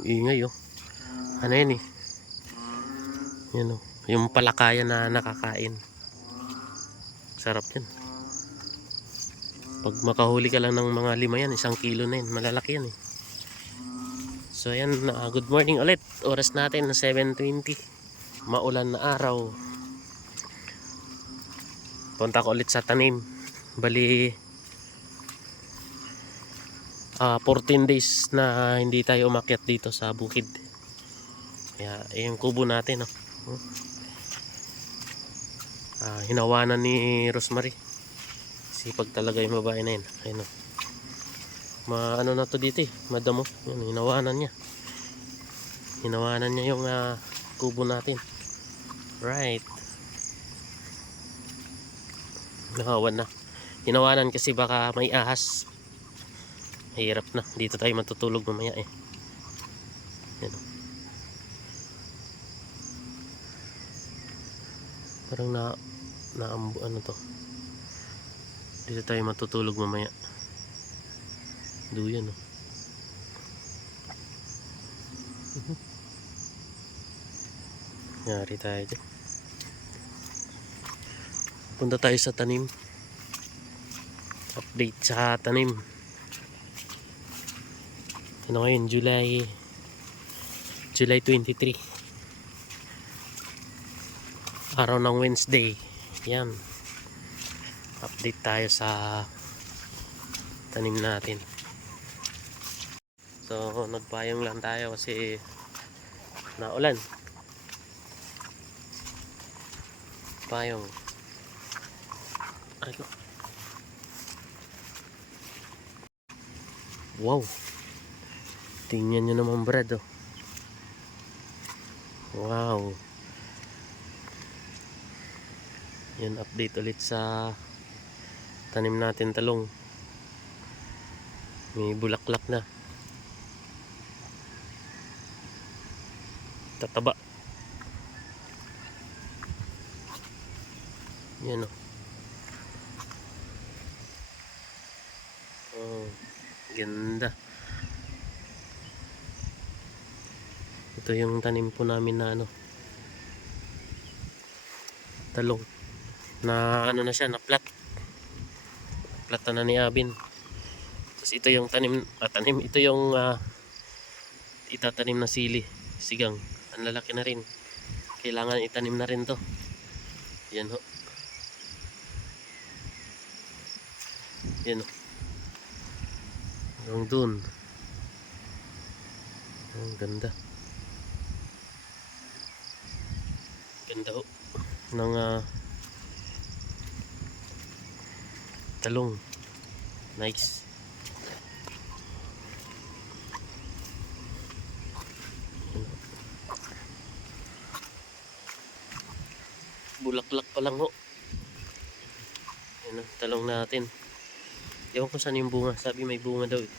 Ingay oh. Ano yan eh? Yan oh. Yung palakayan na nakakain. Sarap yan. Pag makahuli ka lang ng mga lima yan, isang kilo na yan. Malalaki yan eh. So ayan, na good morning ulit. Oras natin na 7.20. Maulan na araw. Punta ko ulit sa tanim. Bali, ah 14 days na hindi tayo umakyat dito sa bukid. Kaya, yung kubo natin. Oh. Oh. Ah, hinawanan ni Rosemary. Sipag talaga yung babae na yun. Ayun oh. Ma ano na to dito eh. Madamo. Yun, hinawanan niya. Hinawanan niya yung ah, kubo natin. Right. Nahawan na. Hinawanan kasi baka may ahas. Mahirap na. Dito tayo matutulog mamaya eh. Yan. Parang na na ano to. Dito tayo matutulog mamaya. Duyan oh. Yari tayo dyan. Punta tayo sa tanim. Update sa tanim. Ano ngayon? July July 23 Araw ng Wednesday. Yan. Update tayo sa tanim natin. So nagpayong lang tayo kasi naulan. Payong. Ay Wow Tingnan nyo naman bread oh. Wow. Yan update ulit sa tanim natin talong. May bulaklak na. Tataba. Yan oh. Oh, ganda. Ito yung tanim po namin na ano. Talong. Na ano na siya, na plat. Plat na ni Abin. Tapos ito yung tanim, ah, tanim, ito yung ah, itatanim na sili, sigang. Ang lalaki na rin. Kailangan itanim na rin to. Yan ho. Yan ho. Hanggang dun. Ang ganda. Ganda ho. Ng ah, talong. Nice. Bulaklak pa lang ho. Yan ang talong natin. Ewan ko saan yung bunga. Sabi may bunga daw eh.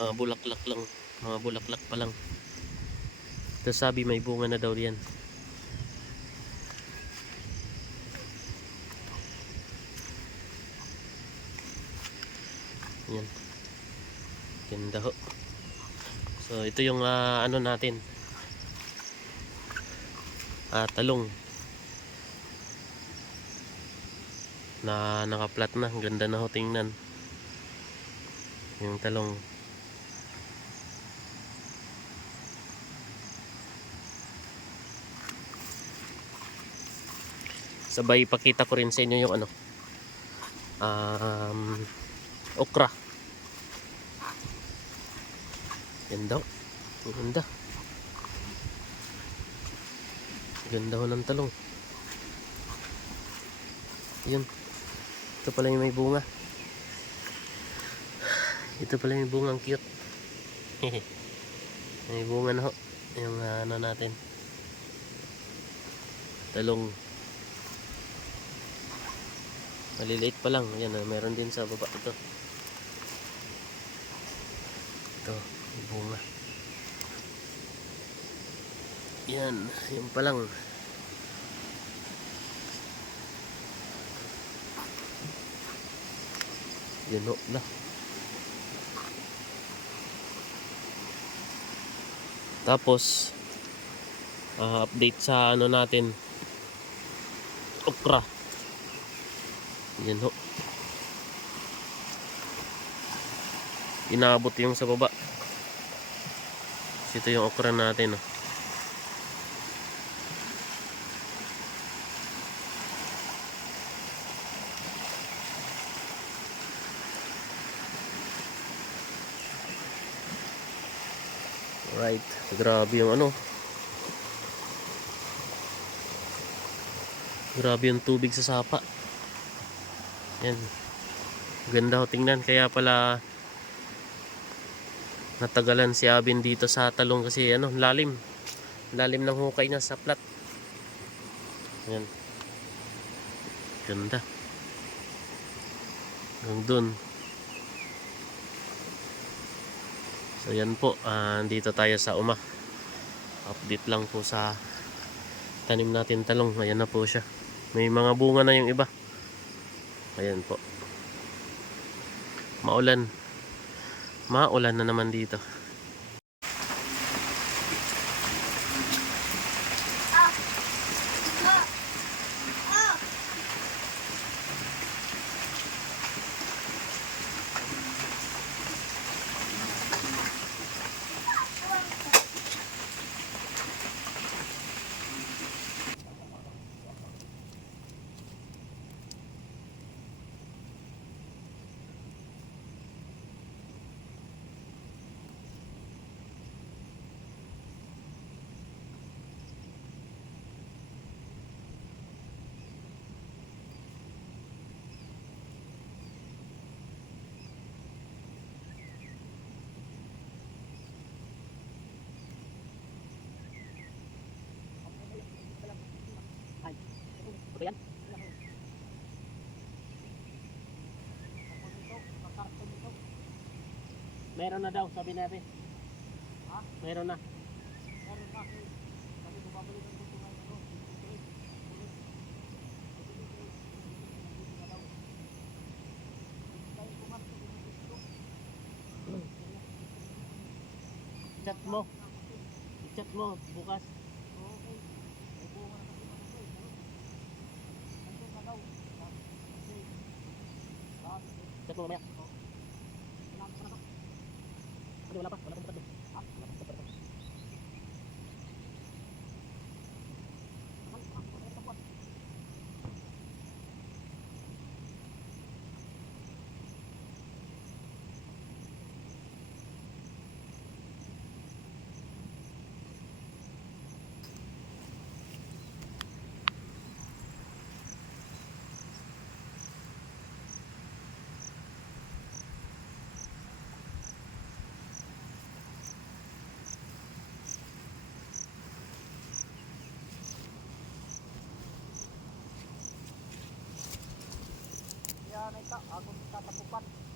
Mga bulaklak lang. Mga bulaklak pa lang. Tapos sabi may bunga na daw yan. Yan. Ganda ho. So ito yung ah, ano natin. Ah, talong. Na nakaplat na. Ganda na ho tingnan. Yung talong. Sabay ipakita ko rin sa inyo yung ano. Um, okra. Yan daw. Ang Ganda. Ganda ho ng talong. Yun. Ito pala yung may bunga. Ito pala yung bunga. Ang cute. may bunga na ho. Yung ah, ano natin. Talong. Maliliit pa lang. Yan, ah, meron din sa baba. Ito, may bunga. Yan, yan pa lang. Yan o, na. Tapos, ah, update sa ano natin, okra. Yan ho. Inabot yung sa baba. Ito yung okra natin. Oh. Right. Grabe yung ano. Grabe yung tubig sa sapa. Yan. Ganda ho tingnan. Kaya pala natagalan si Abin dito sa talong kasi ano, lalim. Lalim ng hukay niya sa plat. Yan. Ganda. Hanggang dun. So yan po, ah, dito tayo sa uma. Update lang po sa tanim natin talong. Ayan na po siya. May mga bunga na yung iba. Ayan po. Maulan. Maulan na naman dito. Meron na daw, sabi natin. Ha? Meron na. Chat mo. Chat mo bukas. Chat mo mamaya. Hindi, wala pa. Wala pang doon. Ha? Wala pang doon.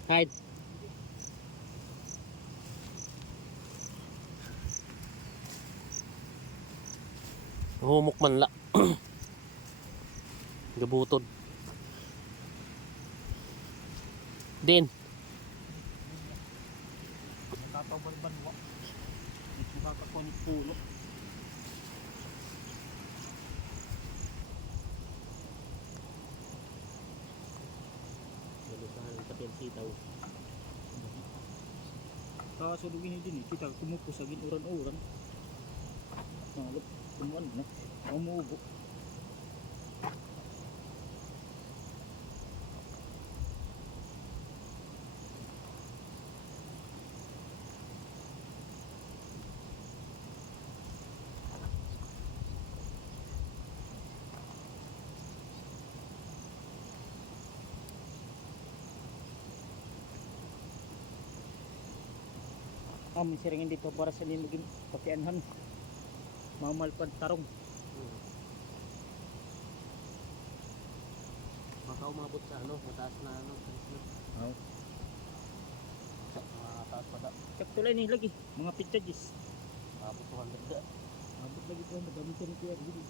Kahit Humok man la. Gabutod. Din. Nakakabalban wa. Nakakakunik pulo. Nalusahan sa sitaw. Kaso dugin din eh. Kita kumupo sa ginuran-uran. Nalap. Kumuan na. Umuubo. Amin siringin dito para sa limugin pakianhan. Mamalpad tarong. Baka umabot sa ano, mataas na ano. Oh. Sa mga taas pa da. Kaktulay ni lagi. Mga pitchadis. Abot 200 da. Abot lagi ko madami ka ni kuya dito.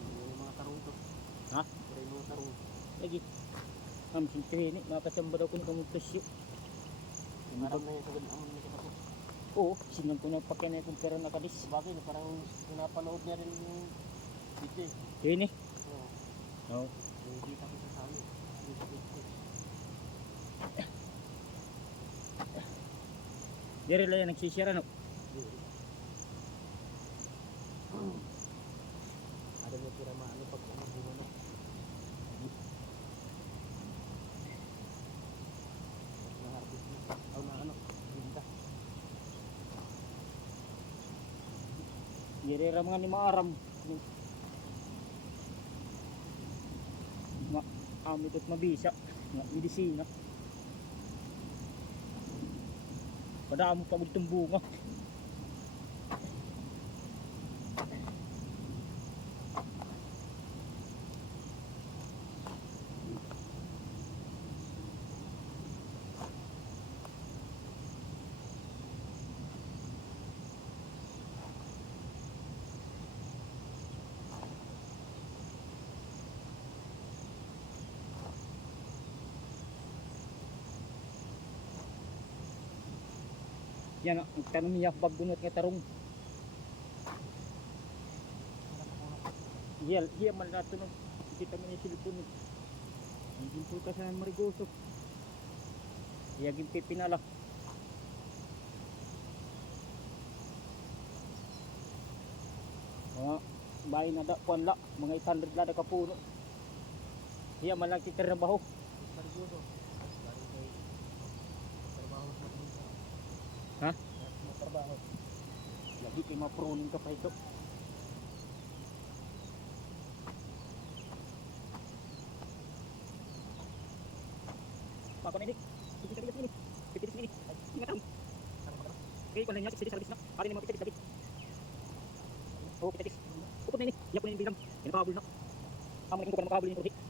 Yung mga tarong to. Ha? Yung mga tarong. Lagi. Am sintihin ni makasamba daw ko ni kamong Marami na yung sagad amon na kapatid. Oo, sinan ko na pakinay kong pera na kadis. Bagay, parang pinapanood niya rin yung video eh. Yun eh. Oo. Oo. Nakikita ko sa amin. Sa Facebook. Diri lang yan nagsisira no. Ada mo tira maano pag ano bunga na. Na-harvest mo. O na ano, binta. Mga ni maaram. Ma amit at mabisa. Nga medisina. Padamo pa itong bunga. Yan ang tanong niya bagunot nga tarong. Iya, iya man nato no. Kita man yung silipon. Ang ginto ka sa marigoso. Iya gimpi pinala. Mga bahay na da kuan la, mga 800 la da ka puno. Iya man lang titrabaho. Marigudo. Galing kay trabaho sa pinta. Ha? Trabaho. Lagi kay mapruning ka pa ito. Na ini. Kita kita ini. Kita ini. Ingat tahu. Okay, kung nangyari sa service na, pare ni mga kita kita. Oh, kita kita. Upot na ini. Ko na yung bilang. Kinakabul na. Amo na ko na makabul yung prodik.